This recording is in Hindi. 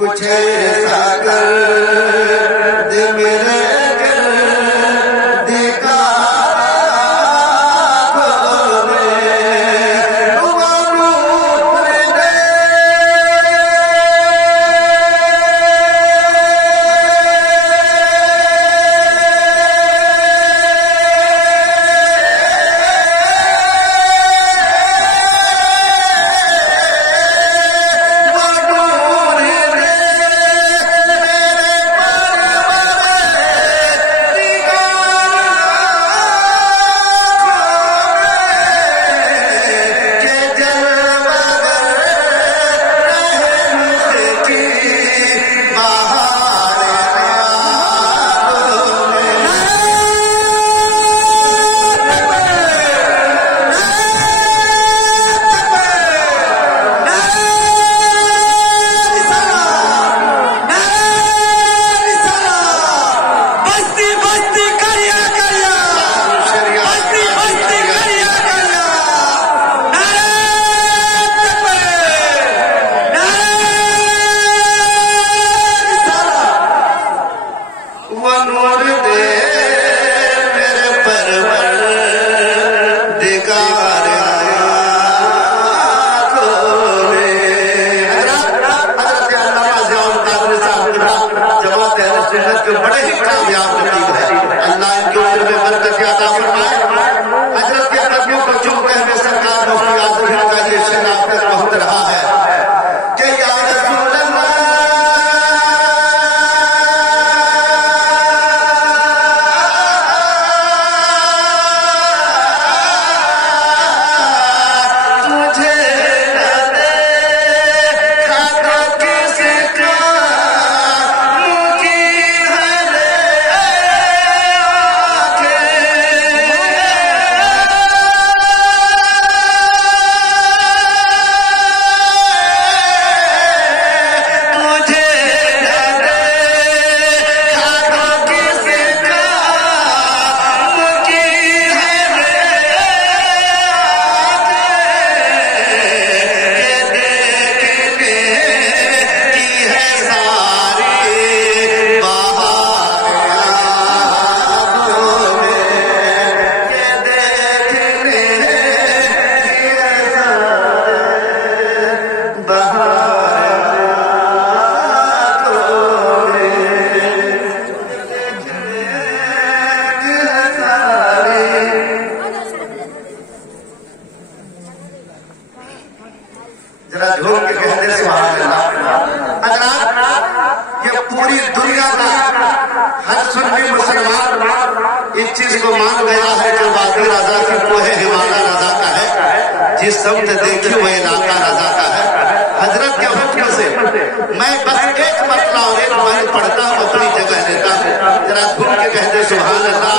कुछ सागर दे मेरे बड़े ही कामयाब नतीब है। अल्लाह इनके ऊपर में बरकत अता फरमाए। हजरत के कदमों को चूम के हमें सरकार मुफ्ती आज़म का ये शनाख्त बहुत रहा है कि या रसूल अल्लाह तुझे जरा झूम के कहते सुभान अल्लाह। हज़रात, ये पूरी दुनिया का हर सुन्नी मुसलमान इस चीज को मान गया है कि वाकई रजा की कोहे हिमालय रजा का है, जिस शब्द देखी वह इलाका रजा का है। हजरत के हुक्म से मैं बस एक मसला और एक मैं पढ़ता हूँ, अपनी जगह लेता हूँ। जरा झूम के कहते सुभान अल्लाह।